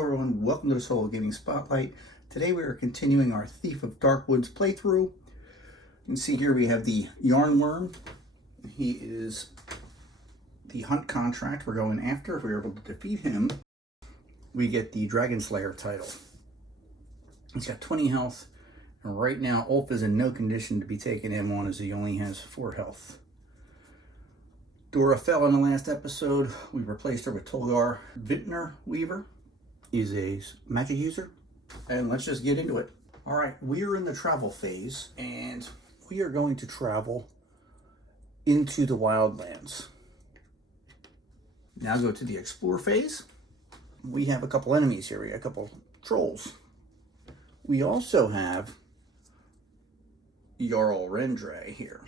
Hello everyone, welcome to the Solo Gaming Spotlight. Today we are continuing our Thief of Darkwoods playthrough. You can see here we have the Yarnworm. He is the hunt contract we're going after. If we're able to defeat him, we get the Dragon Slayer title. He's got 20 health, and right now Ulf is in no condition to be taking him on as he only has 4 health. Dora fell in the last episode. We replaced her with Tolgjar the Vitner Weaver. He's a magic user, and let's just get into it. All right, we are in the travel phase, and we are going to travel into the wildlands. Now go to the explore phase. We have a couple enemies here. We got a couple trolls. We also have Jarl Rendre here.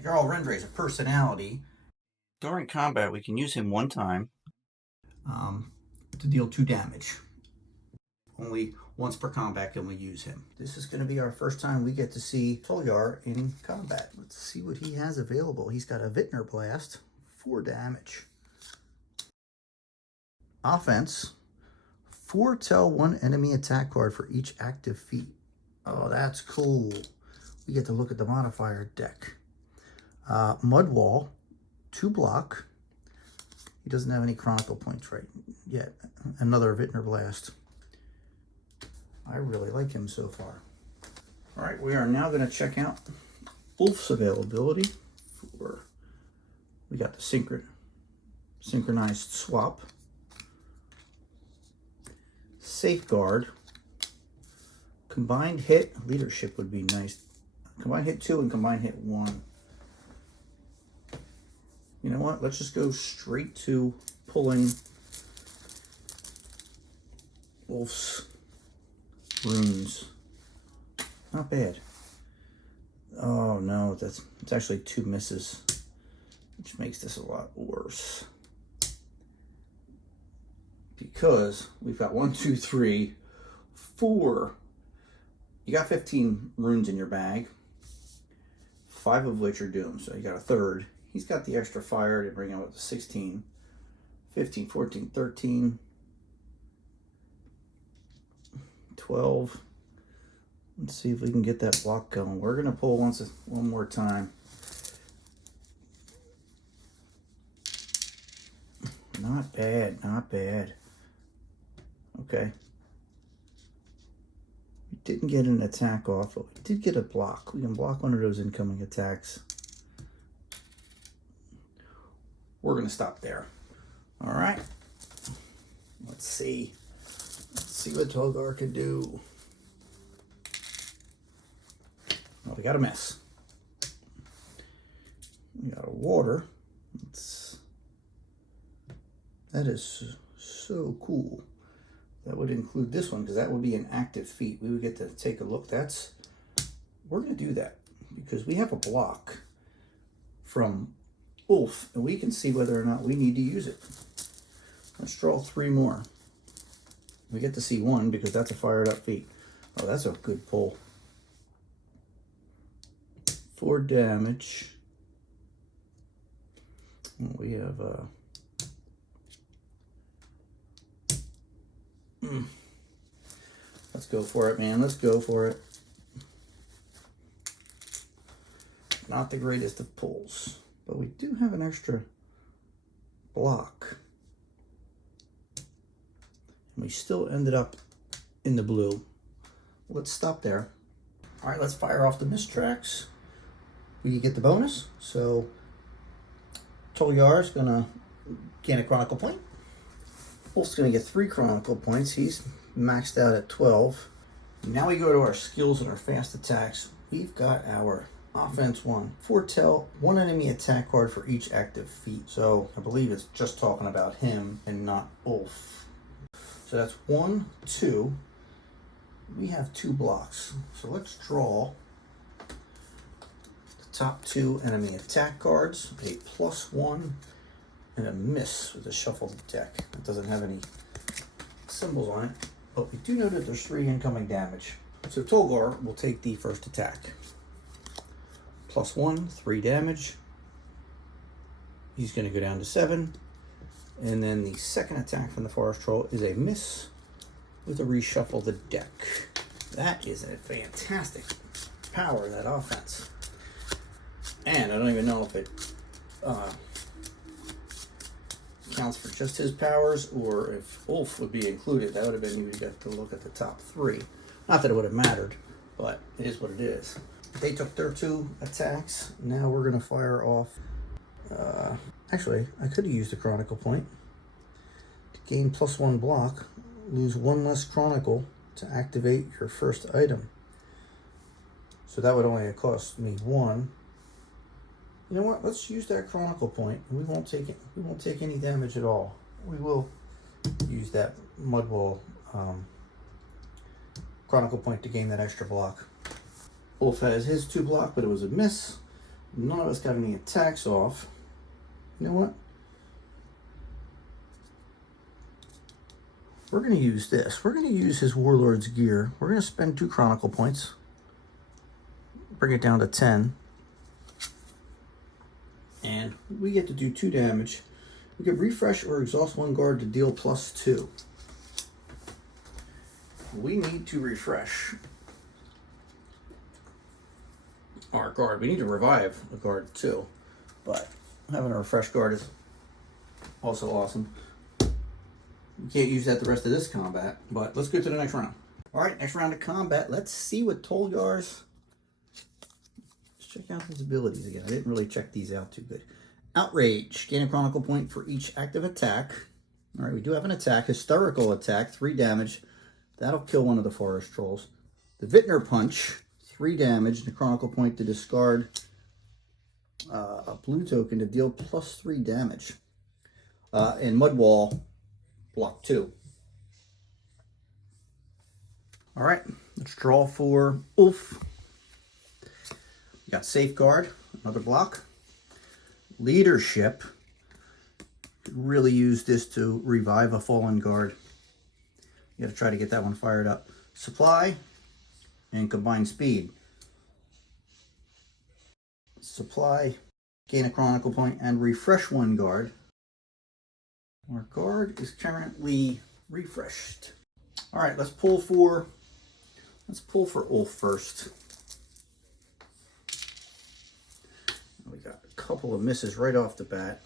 Jarl Rendre is a personality. During combat, we can use him one time to deal 2 damage. Only once per combat can we use him. This is going to be our first time we get to see Tolgjar in combat. Let's see what he has available. He's got a Vitner Blast, 4 damage. Offense, foretell 1 enemy attack card for each active feat. Oh, that's cool. We get to look at the modifier deck. Mud Wall, 2 block. He doesn't have any Chronicle points right yet. Another Vitner Blast. I really like him so far. All right, we are now going to check out Ulf's availability. We got the synchronized swap. Safeguard. Combined hit. Leadership would be nice. Combined hit 2 and combined hit 1. You know what? Let's just go straight to pulling Ulf's runes. Not bad. Oh no, it's actually 2 misses, which makes this a lot worse. Because we've got 1, 2, 3, 4. You got 15 runes in your bag, 5 of which are doomed, so you got a third. He's got the extra fire to bring him up to 16, 15, 14, 13, 12. Let's see if we can get that block going. We're going to pull one more time. Not bad, not bad. Okay. We didn't get an attack off, but we did get a block. We can block one of those incoming attacks. We're going to stop there. All right. Let's see. Let's see what Tolgjar can do. Well, we got a mess. We got a water. That is so cool. That would include this one because that would be an active feat. We would get to take a look. We're going to do that because we have a block from Ulf, and we can see whether or not we need to use it. Let's draw 3 more. We get to see 1 because that's a fired up feat. Oh, that's a good pull. 4 damage. We have Let's go for it, man. Let's go for it. Not the greatest of pulls. But we do have an extra block. And we still ended up in the blue. Let's stop there. All right, let's fire off the mist tracks. We get the bonus. So Tolgjar is going to gain a Chronicle point. Ulf's going to get 3 Chronicle points. He's maxed out at 12. Now we go to our skills and our fast attacks. We've got our Offense 1. Foretell 1 enemy attack card for each active feat. So I believe it's just talking about him and not Ulf. So that's 1, 2. We have 2 blocks. So let's draw the top 2 enemy attack cards. A +1 and a miss with a shuffled deck. It doesn't have any symbols on it. But we do know that there's 3 incoming damage. So Tolgjar will take the first attack. +1, 3 damage. He's going to go down to 7. And then the second attack from the Forest Troll is a miss with a reshuffle the deck. That is a fantastic power, that offense. And I don't even know if it counts for just his powers or if Ulf would be included. That would have been, you would get to look at the top three. Not that it would have mattered, but it is what it is. They took their 2 attacks. Now we're going to fire off. Actually, I could have used a Chronicle point to gain +1 block, lose 1 less Chronicle to activate your first item. So that would only have cost me 1. You know what? Let's use that Chronicle point. We won't take it. We won't take any damage at all. We will use that Mudwall Chronicle point to gain that extra block. Ulf has his 2 block, but it was a miss. None of us got any attacks off. You know what? We're going to use this. We're going to use his Warlord's gear. We're going to spend 2 Chronicle points. Bring it down to 10. And we get to do 2 damage. We can refresh or exhaust 1 guard to deal +2. We need to refresh our guard. We need to revive a guard too, but having a refresh guard is also awesome. We can't use that the rest of this combat, but let's go to the next round. All right, next round of combat. Let's see what Tolgjar's. Let's check out his abilities again. I didn't really check these out too good. Outrage. Gain a Chronicle point for each active attack. All right, we do have an attack. Hysterical attack, 3 damage. That'll kill one of the Forest Trolls. The Vitner Punch, 3 damage. And a Chronicle point to discard a blue token to deal +3 damage. And Mudwall, block 2. All right, let's draw for Ulf. We got Safeguard, another block. Leadership. Could really use this to revive a fallen guard. You got to try to get that one fired up. Supply and combined speed. Supply, gain a Chronicle point and refresh 1 guard. Our guard is currently refreshed. All right, let's pull for Ulf first. We got a couple of misses right off the bat.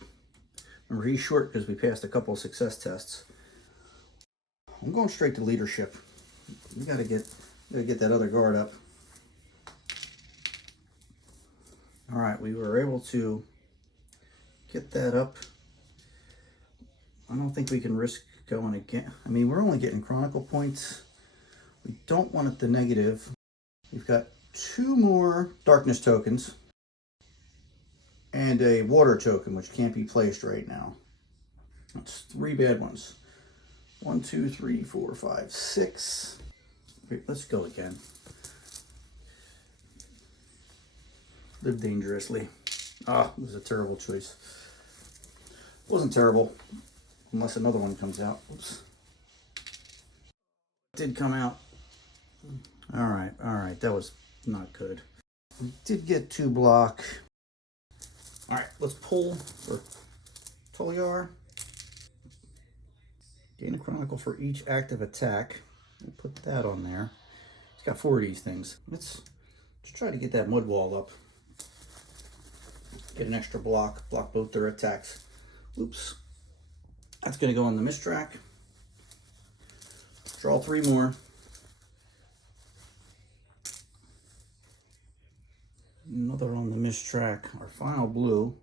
Remember, he's short because we passed a couple of success tests. I'm going straight to leadership. We gotta get that other guard up. All right, we were able to get that up. I don't think we can risk going again. I mean, we're only getting Chronicle points. We don't want it the negative. We've got 2 more darkness tokens and a water token, which can't be placed right now. That's 3 bad ones. 1, 2, 3, 4, 5, 6. Wait, let's go again. Live dangerously. Ah, it was a terrible choice. It wasn't terrible, unless another one comes out. Oops. It did come out. All right, that was not good. We did get 2 block. All right, let's pull for Tolgjar. Gain a Chronicle for each active attack. We'll put that on there. It's got 4 of these things. Let's try to get that Mudwall up. Get an extra block. Block both their attacks. Oops. That's going to go on the miss track. Draw 3 more. Another on the miss track. Our final blue.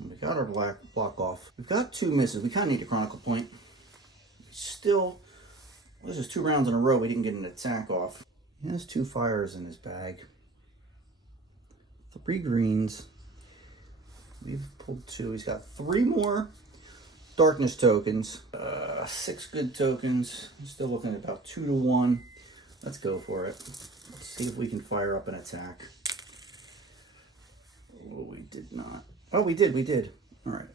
We got our block off. We've got 2 misses. We kind of need a Chronicle point. Still, this is 2 rounds in a row we didn't get an attack off. He has 2 fires in his bag. 3 greens. We've pulled 2. He's got 3 more darkness tokens. 6 good tokens. Still looking at about 2 to 1. Let's go for it. Let's see if we can fire up an attack. Oh, we did not. Oh, we did. All right.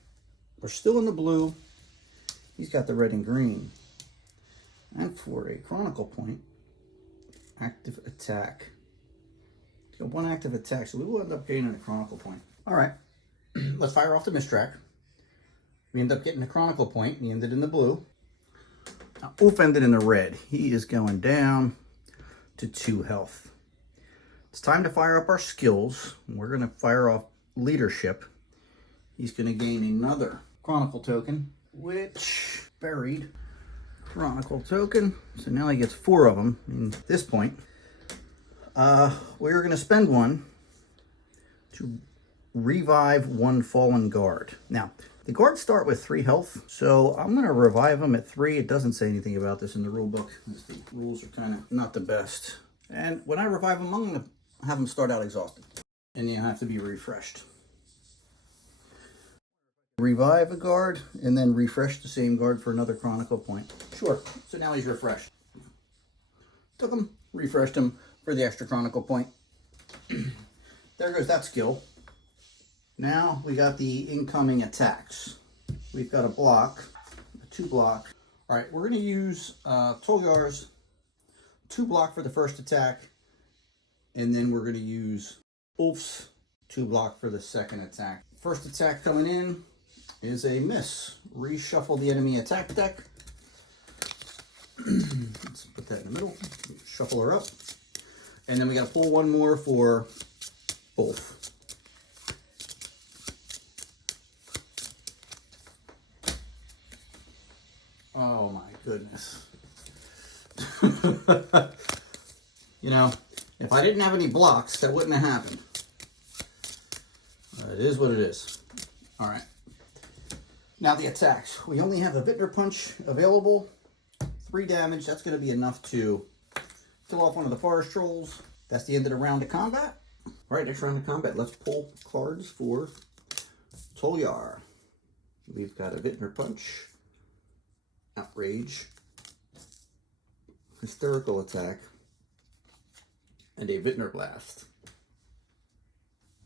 We're still in the blue. He's got the red and green. And for a Chronicle point, active attack. He's got 1 active attack, so we will end up gaining a Chronicle point. All right. Let's fire off the mistrack. We end up getting a chronicle point. He ended in the blue. Now, Ulf ended in the red. He is going down to 2 health. It's time to fire up our skills. We're going to fire off leadership. He's going to gain another chronicle token, which buried chronicle token. So now he gets 4 of them. At this point, we're going to spend one to revive 1 fallen guard. Now, the guards start with 3 health, so I'm going to revive them at 3. It doesn't say anything about this in the rule book, because the rules are kind of not the best. And when I revive them, I'm going to have them start out exhausted, and you have to be refreshed. Revive a guard, and then refresh the same guard for another chronicle point. Sure, so now he's refreshed. Took him, refreshed him for the extra chronicle point. There goes that skill. Now we got the incoming attacks. We've got a block, a 2 block. All right, we're going to use Tolgjar's 2 block for the first attack, and then we're going to use Ulf's 2 block for the second attack. First attack coming in is a miss. Reshuffle the enemy attack deck. Let's put that in the middle. Shuffle her up, and then we got to pull 1 more for Ulf. Oh my goodness. You know, if I didn't have any blocks, that wouldn't have happened. It is what it is. All right. Now the attacks. We only have a Vitner punch available. 3 damage. That's going to be enough to kill off one of the forest trolls. That's the end of the round of combat. All right, next round of combat. Let's pull cards for Tolgjar. We've got a Vitner punch. Outrage, hysterical attack, and a Vitner blast.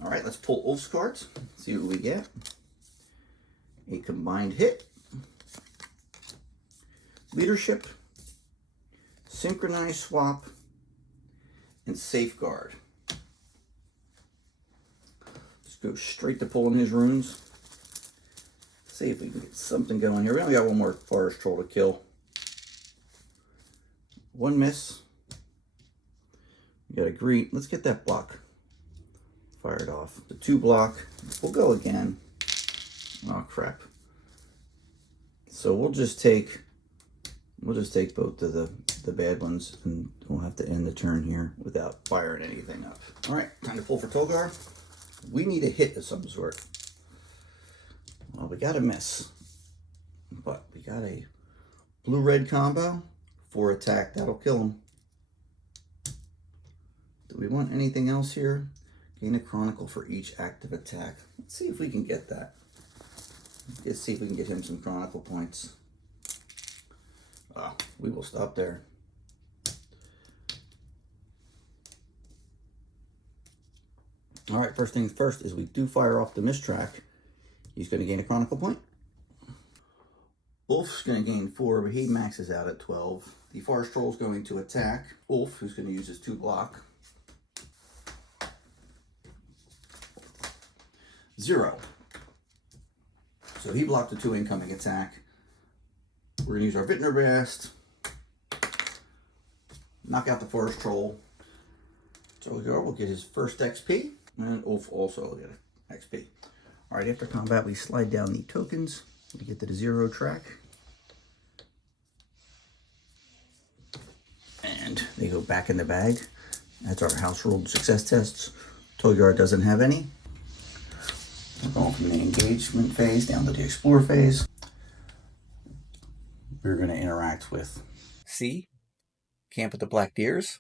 All right, let's pull Ulf's cards, see what we get. A combined hit, leadership, synchronized swap, and safeguard. Let's go straight to pulling his runes. See if we can get something going here. We only got 1 more forest troll to kill. 1 miss. We got a green. Let's get that block fired off. The 2 block. We'll go again. Oh crap. So we'll just take both of the bad ones, and we'll have to end the turn here without firing anything up. All right, time to pull for Tolgjar. We need a hit of some sort. Well, we got a miss, but we got a blue-red combo, 4 attack. That'll kill him. Do we want anything else here? Gain a chronicle for each active attack. Let's see if we can get that. Let's see if we can get him some chronicle points. We will stop there. All right, first things first is we do fire off the mistrack. He's going to gain a chronicle point. Ulf's going to gain 4, but he maxes out at 12. The forest troll is going to attack Ulf, who's going to use his 2 block. 0. So he blocked the 2 incoming attack. We're going to use our Vitner blast. Knock out the forest troll. Tolgjar will get his first XP, and Ulf also will get XP. All right, after combat, we slide down the tokens to get to the 0 track. And they go back in the bag. That's our house ruled success tests. Tolgjar doesn't have any. We're going from the engagement phase down to the explore phase. We're going to interact with C, camp with the black deers,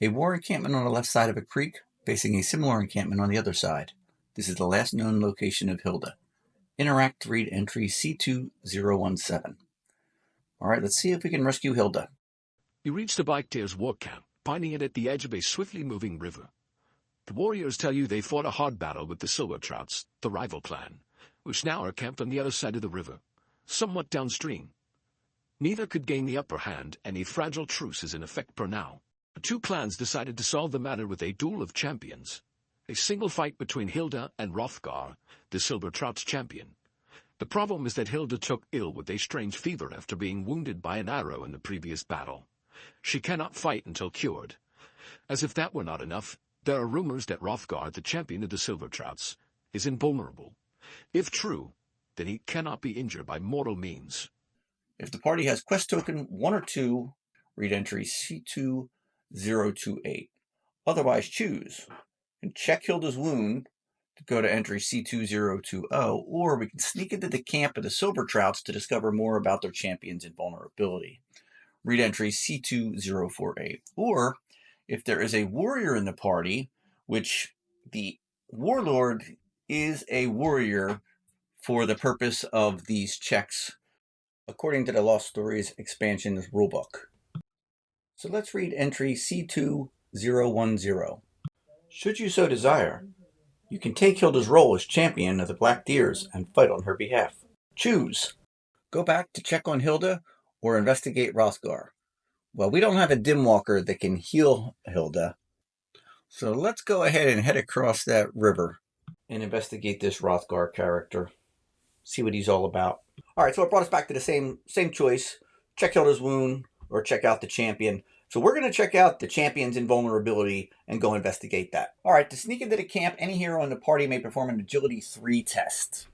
a war encampment on the left side of a creek facing a similar encampment on the other side. This is the last known location of Hilda. Interact to read entry C2017. All right, let's see if we can rescue Hilda. You reach the Black Deer's war camp, finding it at the edge of a swiftly moving river. The warriors tell you they fought a hard battle with the Silver Trouts, the rival clan, which now are camped on the other side of the river, somewhat downstream. Neither could gain the upper hand, and a fragile truce is in effect per now. The 2 clans decided to solve the matter with a duel of champions. A single fight between Hilda and Hrothgar, the Silver Trout's champion. The problem is that Hilda took ill with a strange fever after being wounded by an arrow in the previous battle. She cannot fight until cured. As if that were not enough, there are rumors that Hrothgar, the champion of the Silver Trouts, is invulnerable. If true, then he cannot be injured by mortal means. If the party has quest token 1 or 2, read entry C2028. Otherwise, choose. And check Hilda's wound to go to entry C2020, or we can sneak into the camp of the Silver Trouts to discover more about their champion's invulnerability. Read entry C2048. Or, if there is a warrior in the party, which the warlord is a warrior for the purpose of these checks, according to the Lost Stories expansion's rulebook. So let's read entry C2010. Should you so desire, you can take Hilda's role as champion of the Black Deers and fight on her behalf. Choose. Go back to check on Hilda or investigate Hrothgar. Well, we don't have a dim walker that can heal Hilda, so let's go ahead and head across that river and investigate this Hrothgar character. See what he's all about. All right, so it brought us back to the same choice. Check Hilda's wound or check out the champion. So we're going to check out the champion's invulnerability and go investigate that. All right, to sneak into the camp, any hero in the party may perform an Agility 3 test.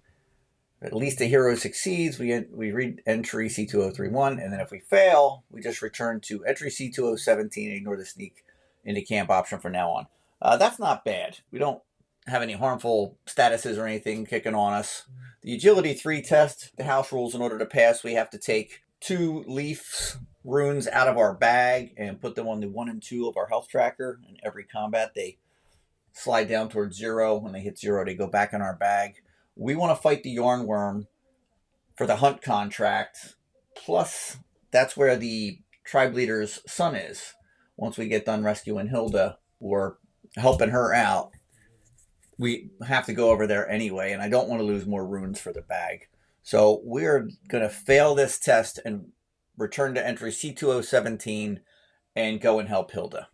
At least a hero succeeds, we read entry C2031, and then if we fail, we just return to entry C2017 and ignore the sneak into camp option from now on. That's not bad. We don't have any harmful statuses or anything kicking on us. The Agility 3 test, the house rules, in order to pass, we have to take 2 leaf runes out of our bag and put them on the 1 and 2 of our health tracker. In every combat, they slide down towards 0. When they hit 0, they go back in our bag. We want to fight the Yarnworm for the hunt contract. Plus, that's where the tribe leader's son is. Once we get done rescuing Hilda or helping her out, we have to go over there anyway, and I don't want to lose more runes for the bag. So we're going to fail this test and return to entry C2017 and go and help Hilda.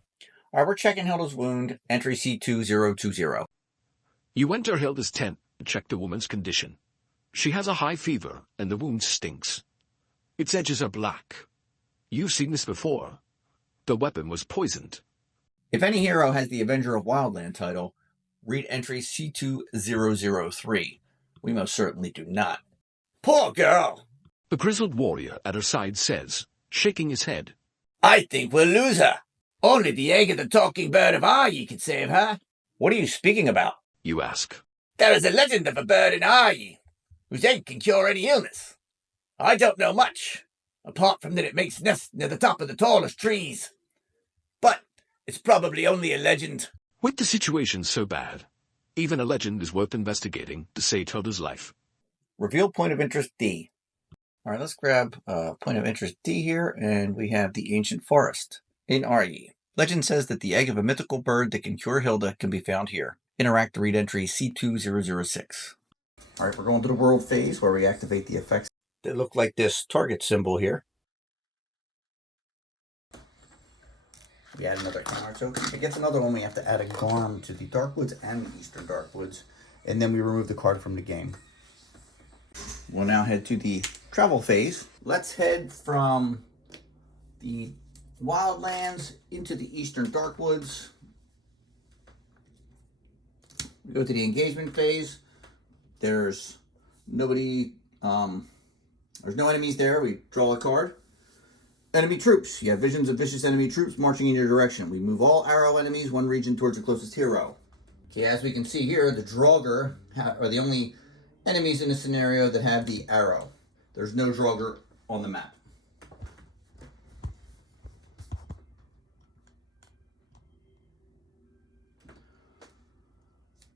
All right, we're checking Hilda's wound, entry C2020. You enter Hilda's tent to check the woman's condition. She has a high fever, and the wound stinks. Its edges are black. You've seen this before. The weapon was poisoned. If any hero has the Avenger of Wildland title, read entry C2003. We most certainly do not. Poor girl! The grizzled warrior at her side says, shaking his head. I think we'll lose her. Only the egg of the talking bird of Aryi can save her. What are you speaking about? You ask. There is a legend of a bird in Aryi whose egg can cure any illness. I don't know much, apart from that it makes nests near the top of the tallest trees. But it's probably only a legend. With the situation so bad, even a legend is worth investigating to save Hilda's life. Reveal point of interest D. All right, let's grab point of interest D here, and we have the ancient forest in Aryi. Legend says that the egg of a mythical bird that can cure Hilda can be found here. Interact to read entry C2006. All right, we're going to the world phase where we activate the effects that look like this target symbol here. We add another counter token. If it gets another one, we have to add a Garm to the Darkwoods and the Eastern Darkwoods, and then we remove the card from the game. We'll now head to the travel phase. Let's head from the Wildlands into the Eastern Darkwoods. We go to the engagement phase. There's nobody, there's no enemies there. We draw a card. Enemy troops. You have visions of vicious enemy troops marching in your direction. We move all arrow enemies one region towards the closest hero. Okay, as we can see here, the Draugr are the only enemies in the scenario that have the arrow. There's no Draugr on the map.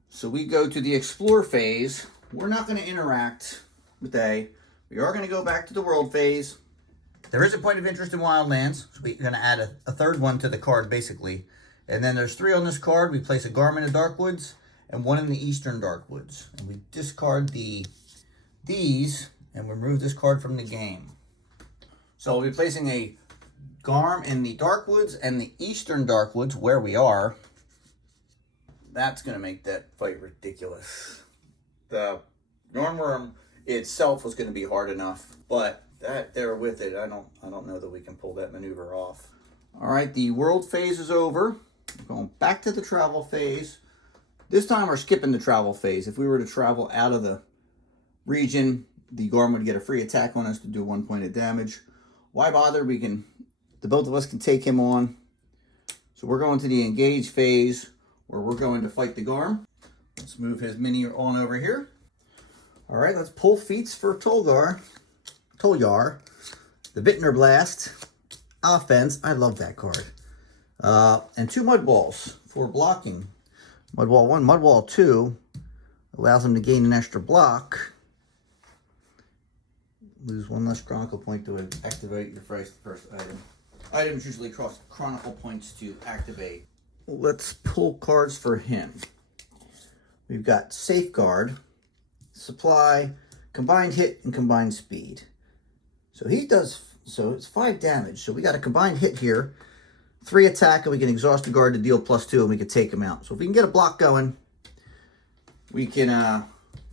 So we go to the explore phase. We're not going to interact with A. We are going to go back to the world phase. There is a point of interest in Wildlands, so we're going to add a third one to the card, basically. And then there's 3 on this card. We place a Garm in the Darkwoods and 1 in the Eastern Darkwoods. And we discard these and remove this card from the game. So we'll be placing a Garm in the Darkwoods and the Eastern Darkwoods, where we are. That's going to make that fight ridiculous. The Yarnworm itself was going to be hard enough, but that there with it, I don't know that we can pull that maneuver off. All right, the world phase is over. We're going back to the travel phase. This time we're skipping the travel phase. If we were to travel out of the region, the Gorm would get a free attack on us to do 1 point of damage. Why bother? The both of us can take him on. So we're going to the engage phase where we're going to fight the Gorm. Let's move his mini on over here. All right, let's pull feats for Tolgjar the Vitner Blast, offense. I love that card. And 2 mud balls for blocking. Mud wall 1, mud wall 2 allows him to gain an extra block. Lose 1 less chronicle point to activate your first item. Items usually cost chronicle points to activate. Let's pull cards for him. We've got Safeguard, Supply, Combined Hit, and Combined Speed. So it's 5 damage. So we got a combined hit here. 3 attack, and we can exhaust the guard to deal +2, and we can take him out. So if we can get a block going, we can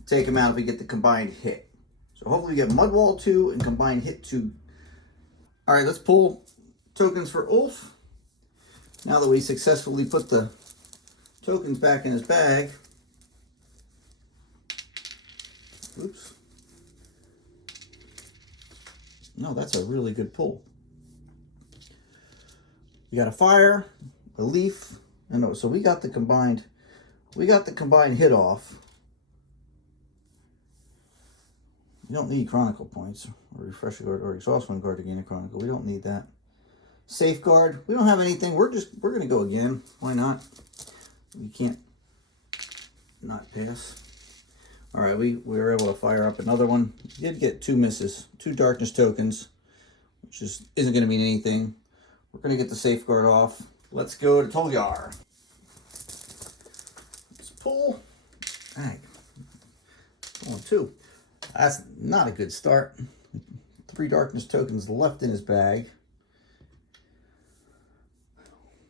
take him out if we get the combined hit. So hopefully we get Mud Wall 2 and combined hit 2. All right, let's pull tokens for Ulf. Now that we successfully put the tokens back in his bag. Oops. No, that's a really good pull. We got a fire, a leaf, and so we got the combined hit off. We don't need chronicle points or refresh a guard or exhaust 1 guard to gain a chronicle. We don't need that. Safeguard. We don't have anything. We're gonna go again. Why not? We can't not pass. All right, we were able to fire up another one. We did get 2 misses, 2 darkness tokens, which isn't going to mean anything. We're going to get the Safeguard off. Let's go to Tolgjar. Let's pull. Dang. Pulling 2. That's not a good start. 3 darkness tokens left in his bag.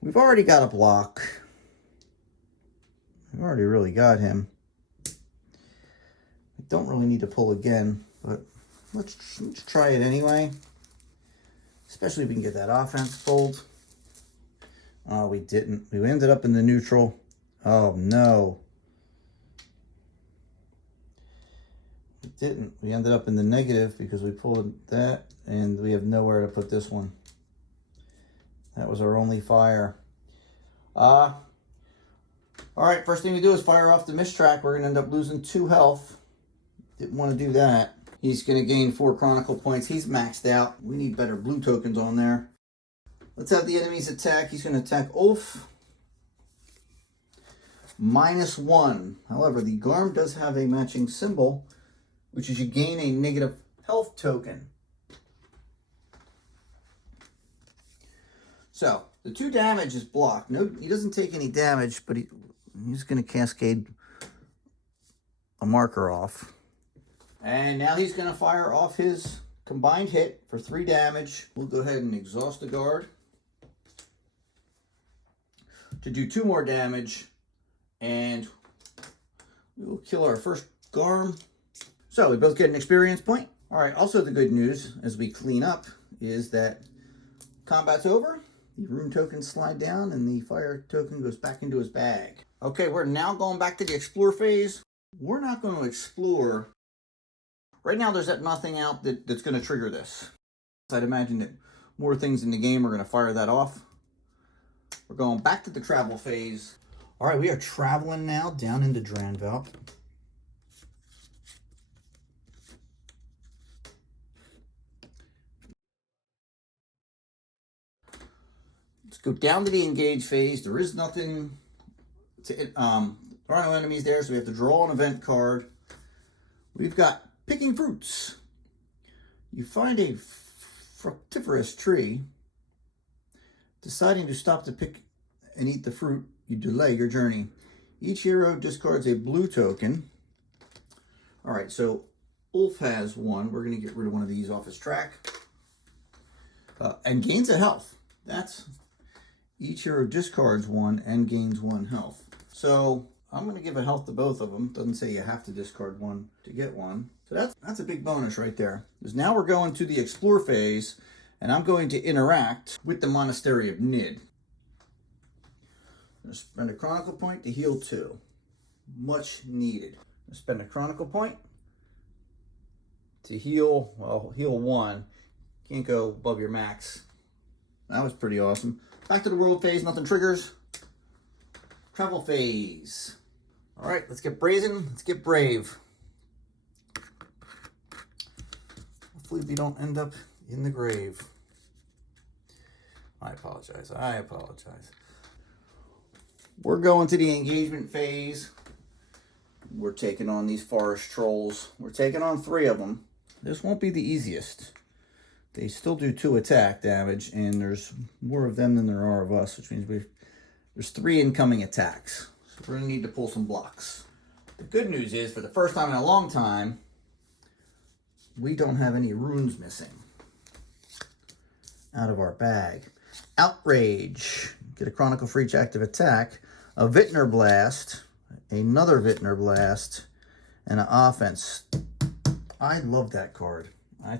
We've already got a block. We've already really got him. Don't really need to pull again, but let's try it anyway. Especially if we can get that offense pulled. Oh, we didn't. We ended up in the neutral. Oh, no. We didn't. We ended up in the negative because we pulled that, and we have nowhere to put this one. That was our only fire. All right, first thing we do is fire off the mistrack. We're going to end up losing 2 health. Didn't want to do that. He's going to gain 4 chronicle points. He's maxed out. We need better blue tokens on there. Let's have the enemies attack. He's going to attack Ulf. -1. However, the Garm does have a matching symbol, which is you gain a negative health token. So, the 2 damage is blocked. No, he doesn't take any damage, but he's going to cascade a marker off. And now he's going to fire off his combined hit for 3 damage. We'll go ahead and exhaust the guard to do 2 more damage. And we will kill our first Garm. So we both get an experience point. All right, also the good news as we clean up is that combat's over. The rune tokens slide down and the fire token goes back into his bag. Okay, we're now going back to the explore phase. We're not going to explore. Right now, there's nothing out that's going to trigger this. I'd imagine that more things in the game are going to fire that off. We're going back to the travel phase. All right, we are traveling now down into Dranvelt. Let's go down to the engage phase. There is nothing to there are no enemies there, so we have to draw an event card. We've got picking fruits. You find a fructiferous tree. Deciding to stop to pick and eat the fruit, you delay your journey. Each hero discards a blue token. All right, so Ulf has 1. We're going to get rid of one of these off his track. And gains a health. Each hero discards 1 and gains 1 health. So I'm going to give a health to both of them. Doesn't say you have to discard one to get one. So that's a big bonus right there. Because now we're going to the explore phase, and I'm going to interact with the Monastery of Nid. I'm going to spend a Chronicle point to heal 2. Much needed. I'm going to spend a Chronicle point to heal, well, heal 1. Can't go above your max. That was pretty awesome. Back to the world phase, nothing triggers. Travel phase. All right, let's get brazen, let's get brave. Hopefully we don't end up in the grave. I apologize. We're going to the engagement phase. We're taking on these forest trolls. We're taking on 3 of them. This won't be the easiest. They still do 2 attack damage, and there's more of them than there are of us, which means there's 3 incoming attacks. So we're going to need to pull some blocks. The good news is, for the first time in a long time, we don't have any runes missing out of our bag. Outrage. Get a Chronicle for each active attack. A Vitner Blast. Another Vitner Blast. And an offense. I love that card. I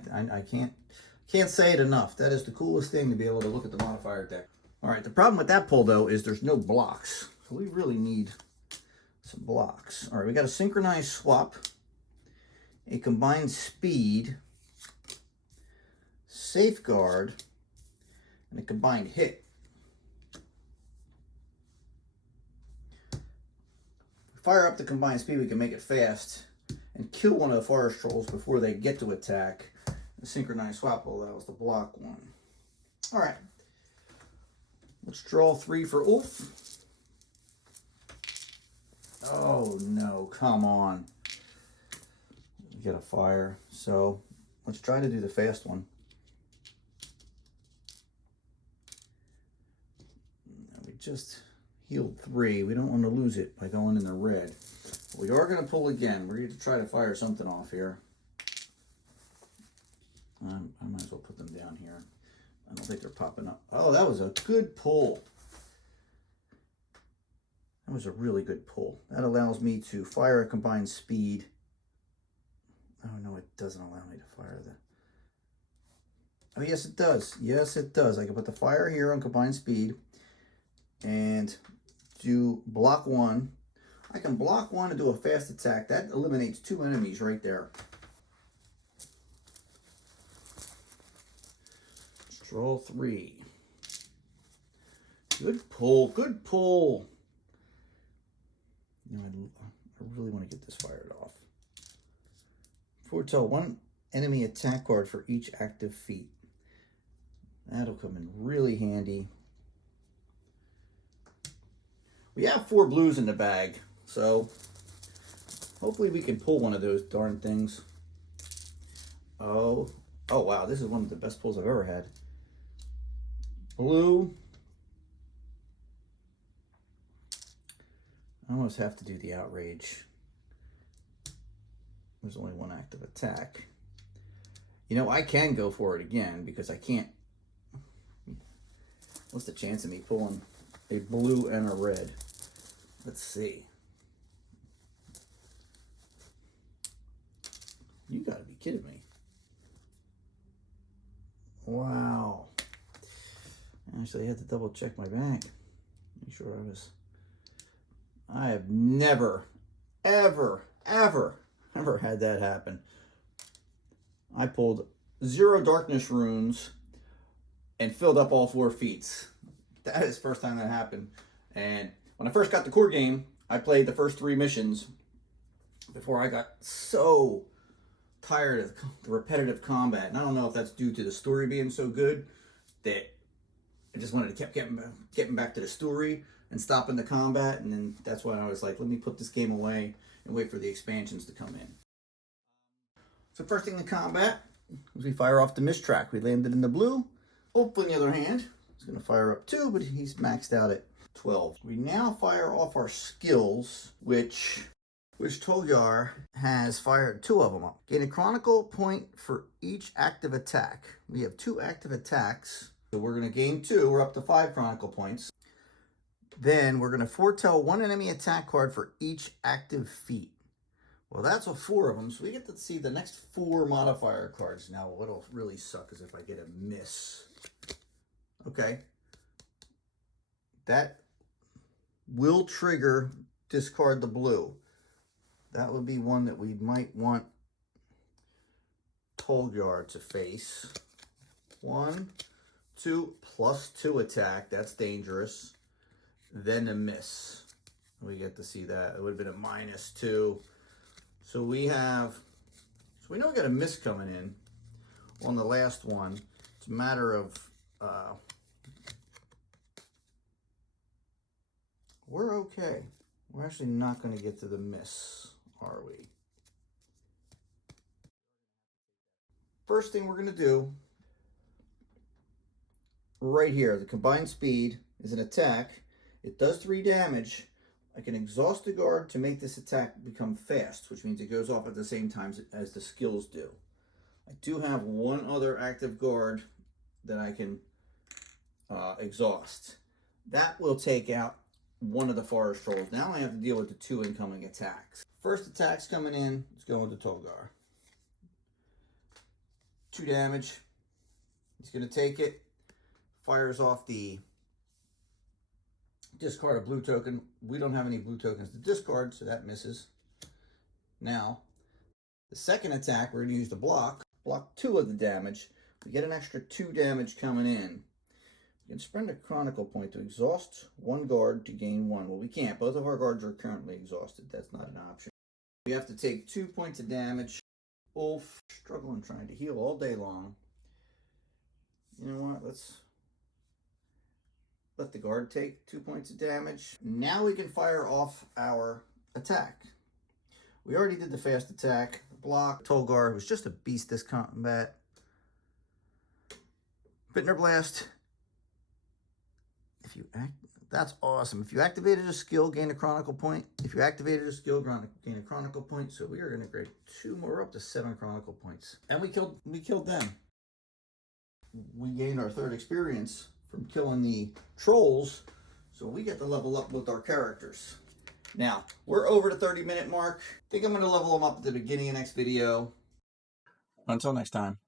can't say it enough. That is the coolest thing to be able to look at the modifier deck. All right, the problem with that pull, though, is there's no blocks. So we really need some blocks. All right, we got a synchronized swap, a combined speed, safeguard, and a combined hit. Fire up the combined speed, we can make it fast and kill one of the forest trolls before they get to attack. The synchronized swap allows the block 1. All right. Let's draw 3 for Ulf. Oh no, come on. We get a fire. So let's try to do the fast one. We just healed 3. We don't want to lose it by going in the red. We are going to pull again. We're going to try to fire something off here. I might as well put them down here. I don't think they're popping up. Oh, that was a good pull. That was a really good pull. That allows me to fire a combined speed. Oh, no, it doesn't allow me to fire the... Oh, yes, it does. Yes, it does. I can put the fire here on combined speed and do block 1. I can block 1 and do a fast attack. That eliminates 2 enemies right there. Draw 3. Good pull. Good pull. You know, I really want to get this fired off. Foretell 1 enemy attack card for each active feat. That'll come in really handy. We have 4 blues in the bag, so hopefully we can pull one of those darn things. Oh wow, this is one of the best pulls I've ever had. Blue. I almost have to do the outrage. There's only 1 active attack. You know, I can go for it again because I can't. What's the chance of me pulling a blue and a red? Let's see. You gotta be kidding me. Wow. Actually, I had to double check my bag. Make sure I have never, ever had that happen. I pulled 0 darkness runes and filled up all 4 feats. That is the first time that happened. And when I first got the core game, I played the first 3 missions before I got so tired of the repetitive combat. And I don't know if that's due to the story being so good that I just wanted to keep getting back to the story and stopping the combat. And then that's why I was like, let me put this game away and wait for the expansions to come in. So first thing in combat was we fire off the mistrack. We landed in the blue. Ulf, on the other hand, is going to fire up 2, but he's maxed out at 12. We now fire off our skills, which Tolgjar has fired 2 of them up. Gain a Chronicle point for each active attack. We have 2 active attacks, so we're going to gain 2. We're up to 5 Chronicle points. Then we're going to foretell one enemy attack card for each active feat. Well, that's 4 of them, so we get to see the next 4 modifier cards. Now, what'll really suck is if I get a miss. Okay. That will trigger discard the blue. That would be one that we might want Tolgjar to face. 1, 2, +2 attack. That's dangerous. Then a miss. We get to see that. It would have been a -2. So we know we got a miss coming in on the last one. It's a matter of we're okay. We're actually not going to get to the miss, are we? First thing we're going to do right here, the combined speed is an attack. It does 3 damage. I can exhaust the guard to make this attack become fast, which means it goes off at the same time as the skills do. I do have one other active guard that I can exhaust. That will take out one of the forest trolls. Now I have to deal with the 2 incoming attacks. First attack's coming in. Let's go into Tolgjar. 2 damage. He's going to take it. Fires off the discard a blue token. We don't have any blue tokens to discard, so that misses. Now, the second attack, we're going to use the block 2 of the damage. We get an extra 2 damage coming in. We can spend a chronicle point to exhaust 1 guard to gain 1. Well, we can't. Both of our guards are currently exhausted. That's not an option. We have to take 2 points of damage. Ulf, struggling trying to heal all day long. You know what? Let's let the guard take 2 points of damage. Now we can fire off our attack. We already did the fast attack. Block. Tolgjar was just a beast this combat. Vitner Blast. If you that's awesome. If you activated a skill, gain a chronicle point. If you activated a skill, gain a chronicle point. So we are going to grade 2 more, up to 7 chronicle points. And we killed them. We gained our 3rd experience from killing the trolls, so we get to level up with our characters. Now, we're over the 30-minute mark. I think I'm going to level them up at the beginning of next video. Until next time.